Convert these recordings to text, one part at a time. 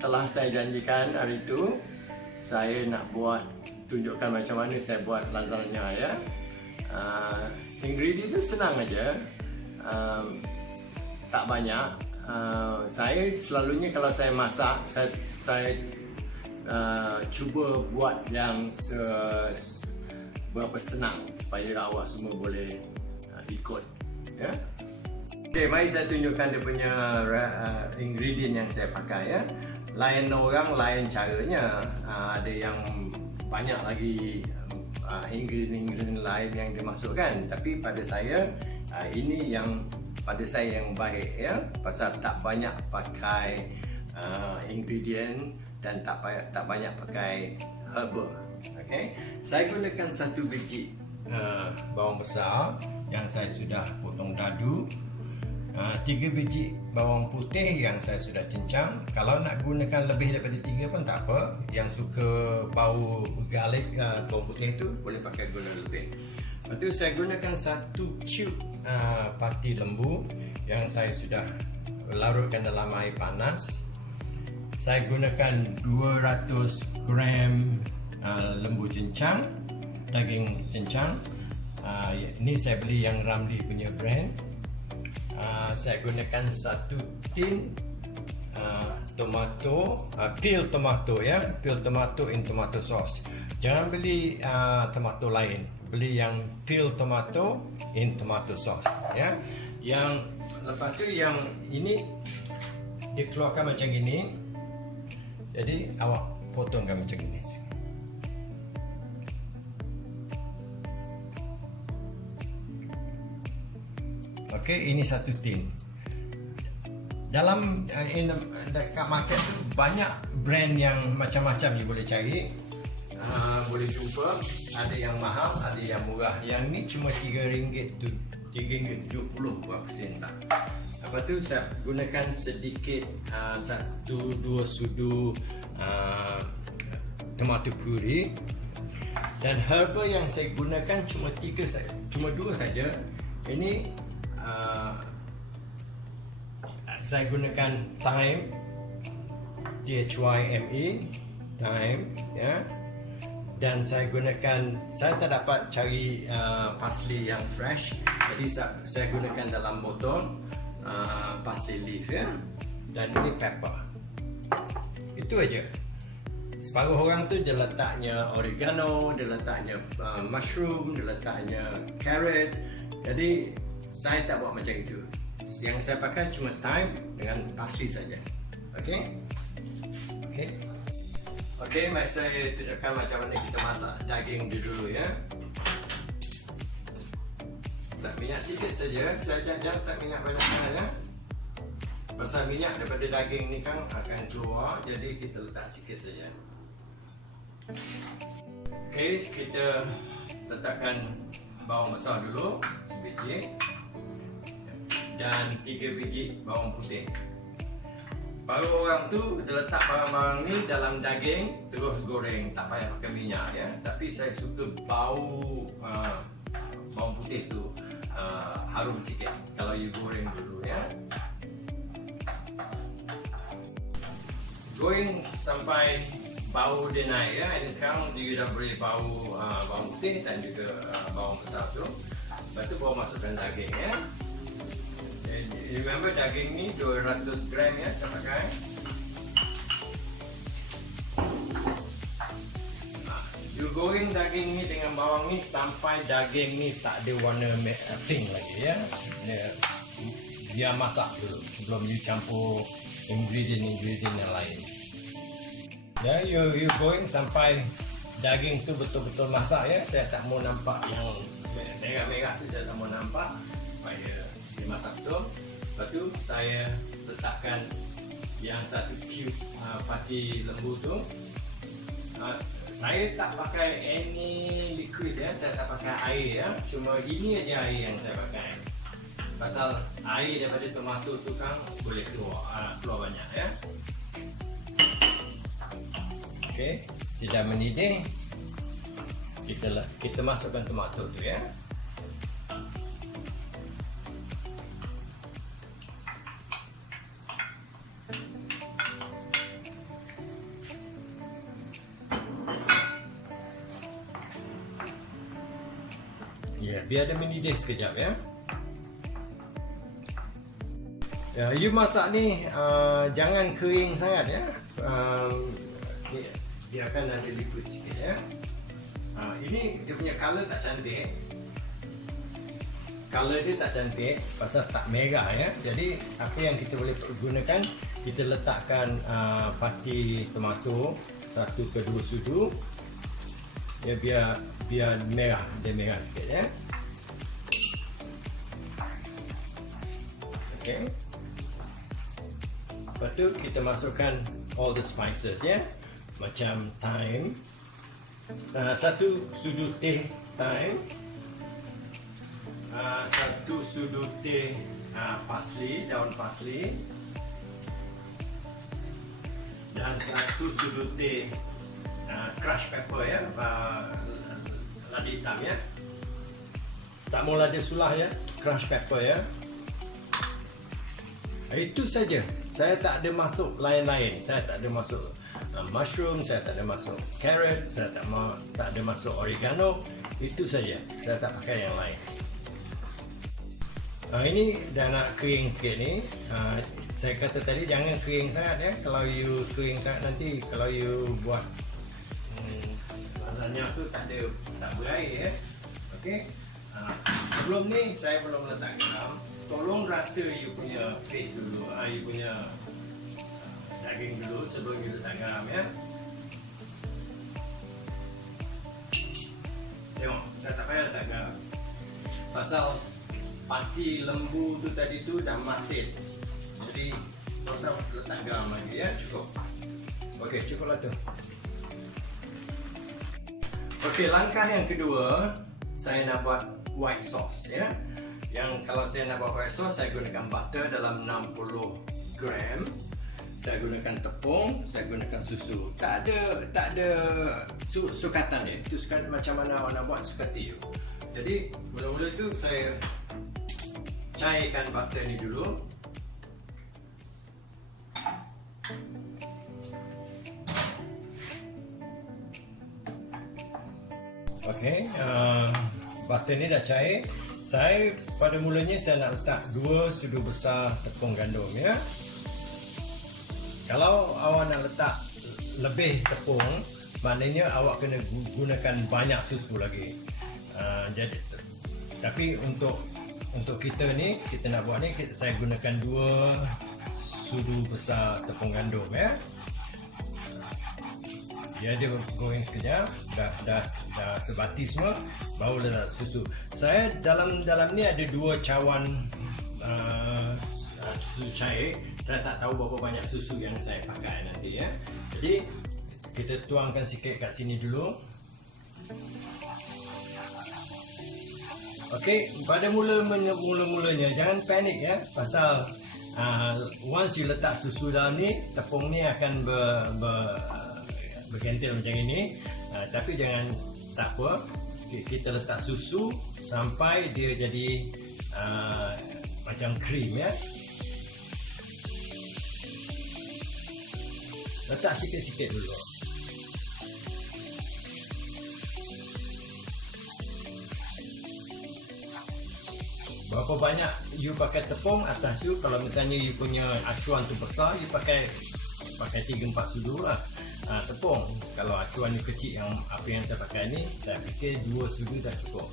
telah saya janjikan hari itu, saya nak tunjukkan macam mana saya buat lasagna ya. Ingredient itu senang aja, tak banyak. Saya selalunya kalau saya masak, saya cuba buat yang berapa senang supaya awak semua boleh ikut ya. Okey, mari saya tunjukkan dia punya ingredient yang saya pakai ya. Lain orang lain caranya, ada yang banyak lagi ingredient lain yang dimasukkan, tapi pada saya ini yang pada saya yang baik ya, pasal tak banyak pakai ingredient dan tak banyak pakai herba. Okey, saya gunakan 1 biji bawang besar yang saya sudah potong dadu, 3 biji bawang putih yang saya sudah cincang. Kalau nak gunakan lebih daripada 3 pun tak apa. Yang suka bau garlic, bawang putih itu boleh pakai gula lebih. Lepas tu saya gunakan 1 cube pati lembu yang saya sudah larutkan dalam air panas. Saya gunakan 200 gram lembu cincang, daging cincang. Ini saya beli yang Ramly punya brand. Saya gunakan 1 tin tomato, peel tomato ya, peel tomato in tomato sauce. Jangan beli tomato lain, beli yang peel tomato in tomato sauce ya. Yang lepas tu yang ini dikeluarkan macam gini, jadi awak potongkan macam gini. Okey, ini 1 tin. Dalam dekat market tu banyak brand yang macam-macam you boleh cari. Boleh jumpa, ada yang mahal, ada yang murah. Yang ni cuma RM3 tu, RM3.70 berapa sen tak. Lepas tu saya gunakan sedikit 1-2 sudu tomato puree. Dan herba yang saya gunakan cuma 2 saja. Ini saya gunakan thyme, THYME, thyme ya. Dan saya tak dapat cari parsley yang fresh, jadi saya gunakan dalam botol parsley leaf ya. Dan ini pepper. Itu aja. Separuh orang tu dia letaknya oregano, dia letaknya mushroom, dia letaknya carrot. Jadi saya tak buat macam itu. Yang saya pakai cuma thyme dengan parsley saja. Okey. Okey, mari saya tunjukkan macam mana kita masak daging dulu ya. Letak minyak sikit saja. Saya jangan letak minyak banyak ya. Pasal minyak daripada daging ni kan akan keluar, jadi kita letak sikit saja. Okey, kita letakkan bawang besar dulu sebiji dan 3 biji bawang putih. Baru orang tu dia letak barang-barang ni dalam daging terus goreng, tak payah pakai minyak ya. Tapi saya suka bau bawang putih tu harum sikit kalau you goreng dulu ya. Goreng sampai bau dia naik ya. Ini sekarang dia dah beri bau bawang putih dan juga bawang besar tu. Lepas tu baru masukkan daging ya. Remember daging ni 200 gram ya saya pakai. You goreng daging ni dengan bawang ni sampai daging ni tak ada warna pink lagi ya. Dia masak dulu sebelum you campur ingredient yang lain. Ya, you goreng sampai daging tu betul-betul masak ya. Saya tak mau nampak yang merah-merah tu, saya tak mau nampak supaya dia masak betul. Lepas tu saya letakkan yang 1 cube pati lembu tu. Saya tak pakai any liquid ya, saya tak pakai air ya. Cuma ini aja air yang saya pakai. Pasal air daripada tomato tu kan boleh keluar banyak ya. Okey, tidak mendidih. Kita masukkan tomato tu ya. Ya, biar dia mendidih sekejap ya. Ya, you masak ni jangan kering sangat ya. Dia akan ada liquid sikit ya. Ini dia punya color tak cantik. Color dia tak cantik pasal tak merah ya. Jadi apa yang kita boleh gunakan, kita letakkan pati tomato 1 ke 2 sudu. Ya, biar merah, dia merah sikit ya. Okey. Lepas tu kita masukkan all the spices ya. Macam thyme, 1 sudu teh thyme, 1 sudu teh parsley, daun parsley, dan 1 sudu teh crushed pepper ya, lada hitam ya. Tak mau lada sulah ya, crushed pepper ya. Itu saja. Saya tak ada masuk lain-lain. Saya tak ada masuk mushroom, saya tak ada masuk carrot, saya tak ada masuk oregano. Itu saja. Saya tak pakai yang lain. Ini dah nak kering sikit ni. Saya kata tadi jangan kering sangat ya. Kalau you kering sangat nanti, kalau you buat lasagna tu tak berair ya. Okey. Sebelum ni saya belum letak garam. Tolong rasa you punya taste dulu, you punya daging dulu sebelum you letak garam ya. Tengok, dah tak payah letak garam. Pasal pati lembu tu tadi tu dah masin. Jadi tak usah letak garam lagi ya, cukup. Okey, cukuplah tu. Okey, langkah yang kedua, saya nak buat white sauce ya. Yang kalau saya nak buat white sauce, saya gunakan butter dalam 60 gram. Saya gunakan tepung, saya gunakan susu. Tak ada sukatan dia. Itu sukatan macam mana awak nak buat, suka you. Jadi mula-mula tu saya cairkan butter ni dulu. Okey, butter ni dah cair. Saya pada mulanya saya nak letak 2 sudu besar tepung gandum ya. Kalau awak nak letak lebih tepung, maknanya awak kena gunakan banyak susu lagi. Jadi tapi untuk kita ni, kita nak buat ni, saya gunakan 2 sudu besar tepung gandum ya. Dia goreng sekejap, dah sebati semua, baru letak susu. Saya dalam ni ada 2 cawan susu cair. Saya tak tahu berapa banyak susu yang saya pakai nanti ya. Jadi kita tuangkan sikit kat sini dulu. Okey, pada mula-mulanya jangan panik ya, pasal once you letak susu dalam ni, tepung ni akan bergentil macam ini. Tapi jangan, tak apa, kita letak susu sampai dia jadi macam krim ya. Letak sikit-sikit dulu. Berapa banyak you pakai tepung atas you. Kalau misalnya you punya acuan tu besar, you pakai 3-4 sudu lah tepung. Kalau acuan you kecil yang apa yang saya pakai ni, saya fikir 2 sudu dah cukup.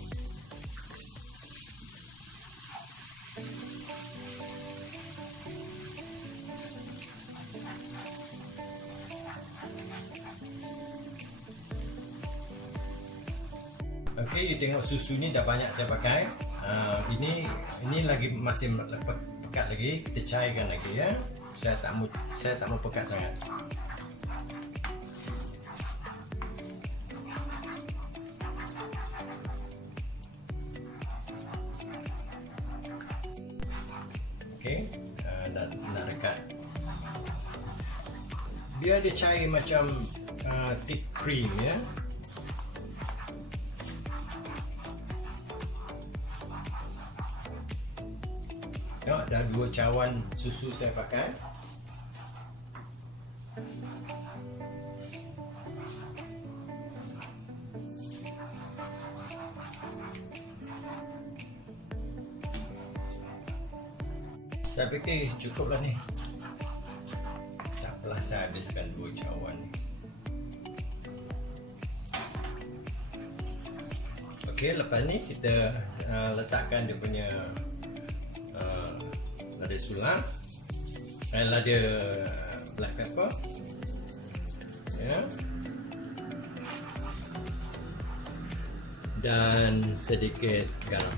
Okey, you tengok susu ni dah banyak saya pakai. Ini lagi masih pekat lagi, kita cairkan lagi ya. Saya tak mau pekat sangat. Okey, nak dekat. Biar dia cair macam thick cream ya. Tengok, dah 2 cawan susu saya pakai. Saya fikir cukup lah ni. Tak apalah, saya habiskan 2 cawan ni. Okey, lepas ni kita letakkan dia punya lada sulam, lada black pepper, ya, dan sedikit garam.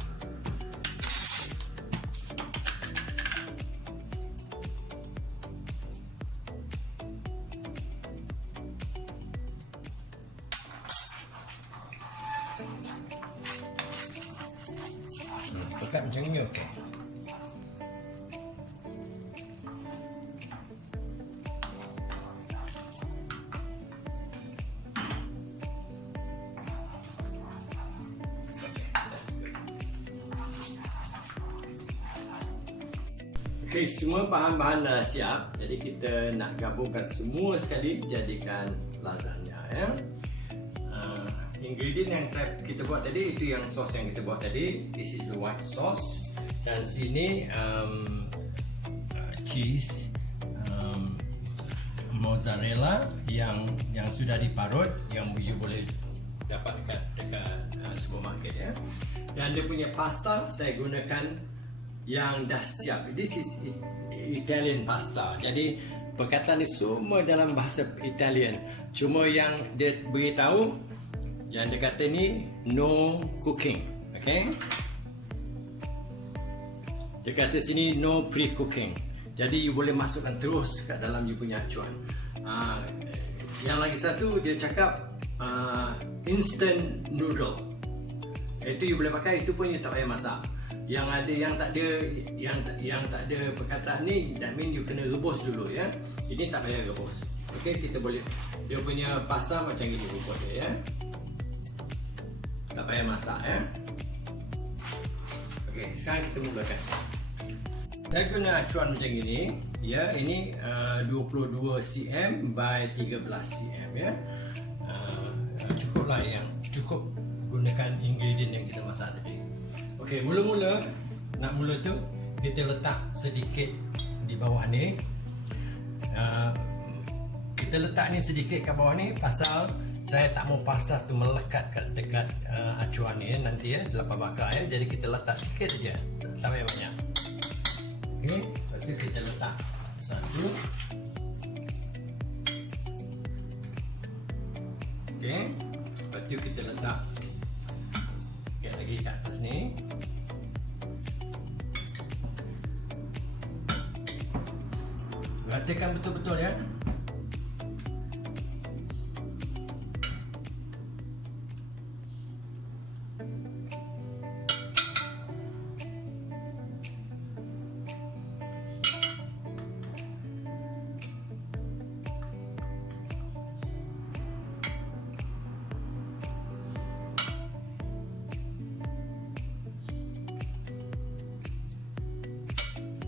Pekat macam ni, okey. Okey, semua bahan-bahan dah siap. Jadi kita nak gabungkan semua sekali jadikan lasagna, ya. Ingredient yang kita buat tadi, itu yang sos yang kita buat tadi. This is the white sauce. Dan sini cheese, mozzarella yang sudah diparut, yang you boleh dapat dekat supermarket, ya. Dan dia punya pasta saya gunakan yang dah siap. This is Italian pasta. Jadi perkataan ni semua dalam bahasa Italian. Cuma yang dia beritahu, yang dia kata ni no cooking. Okay, dia kata sini no pre-cooking. Jadi you boleh masukkan terus kat dalam you punya acuan. Yang lagi satu dia cakap instant noodle. Itu you boleh pakai, itu pun you tak payah masak. Yang ada yang tak ada perkataan ni, that mean you kena rebus dulu, ya. Ini tak payah rebus. Okay, kita boleh, dia punya pasta macam ini rupa dia, ya. Tak payah masak, ya. Okey, sekarang kita mulakan. Saya guna acuan macam ini, ya. Ini 22 cm by 13 cm, ya. Cukuplah, yang cukup gunakan ingredient yang kita masak tadi. Okey, mula-mula tu kita letak sedikit di bawah ni. Kita letak ni sedikit kat bawah ni pasal saya tak mau pasta tu melekat dekat acuan ni, nanti, ya, lepas bakar, ya. Jadi kita letak sikit saja, tak payah banyak. Okey, lepas tu kita letak satu. Okey, lepas tu kita letak sikit lagi kat atas ni. Ratakan betul-betul, ya.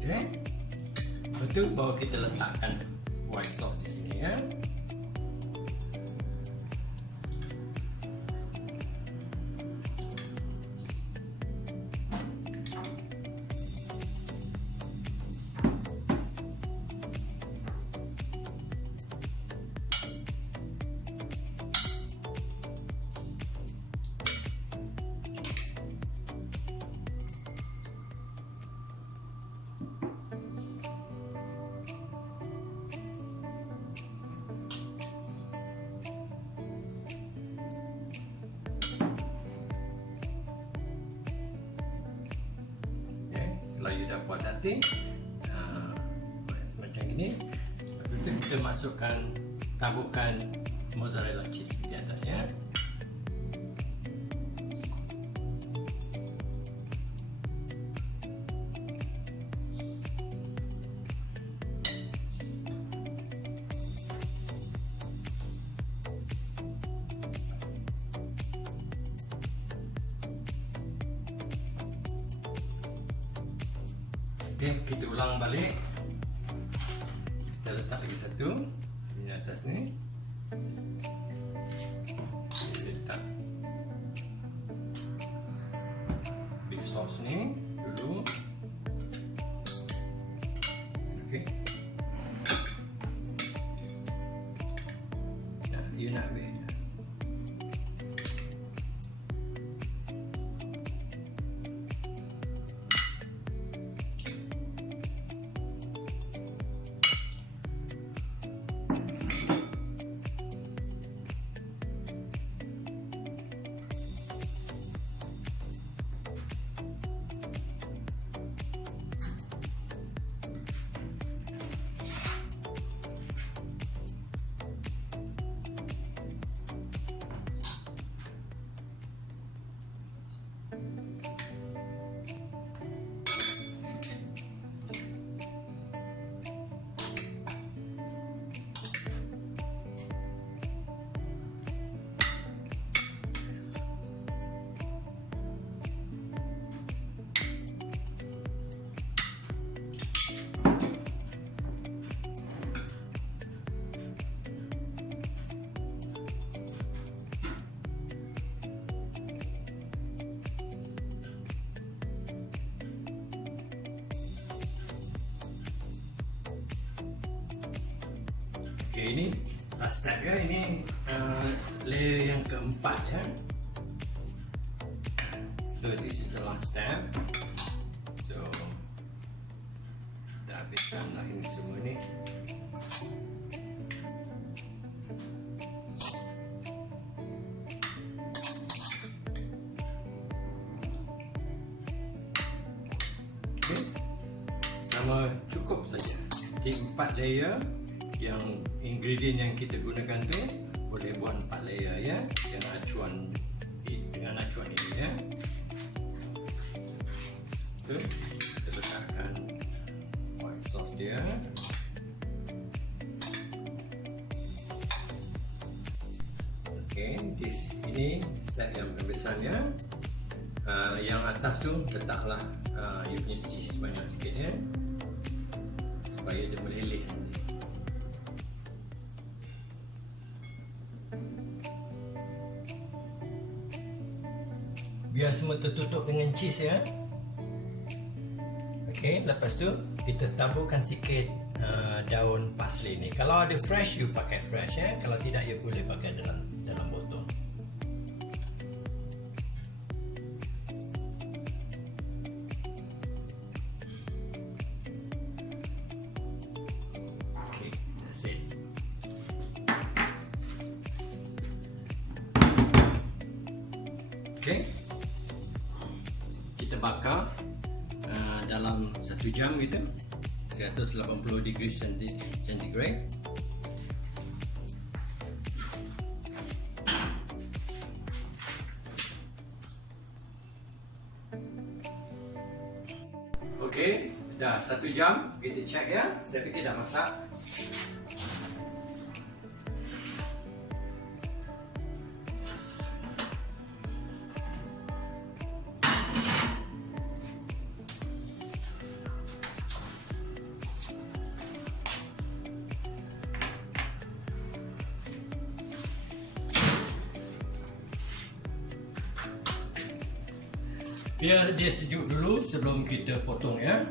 Okay. Lepas tu baru kita letakkan white sauce di sini, ya. Kalau you dah puas hati macam ini, lepas itu kita masukkan, taburkan mozzarella cheese di atasnya. Okey, kita ulang balik. Kita letak lagi satu di atas ni. Kita letak beef sauce ni dulu. Okay, ini last step ya. Ini layer yang keempat ya. So this is the last step. So kita habiskan lah ini semua ni. Okay, sama cukup saja. Jadi 4 layer yang ingredient yang kita gunakan tu boleh buat 4 layer ya, dengan acuan ini ya. Okay, kita letakkan white sauce dia. Okay, ini step yang pembesarannya. Yang atas tu letaklah you punya cheese banyak sikit ya, supaya dia meleleh nanti. Biar semua tertutup dengan cheese ya. Okay, lepas tu kita taburkan sikit daun parsley ni. Kalau ada fresh, you pakai fresh ya. Kalau tidak, you boleh pakai dalam botol. Okay, that's it. Okay, kita bakar dalam 1 jam gitu, 180 degree centigrade. Okey, dah 1 jam, kita check ya. Saya fikir dah masak. Biar dia sejuk dulu sebelum kita potong ya.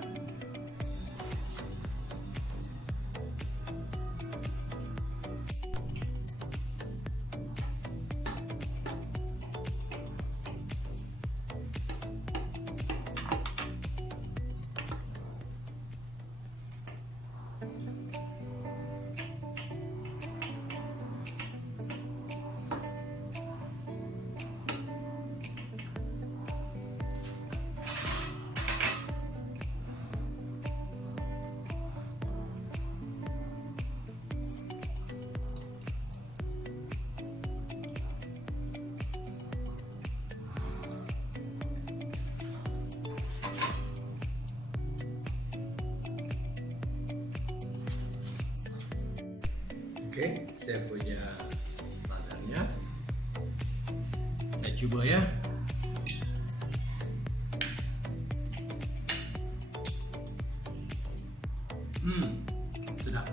Okey, saya punya lasagna. Saya cuba ya. Sedap.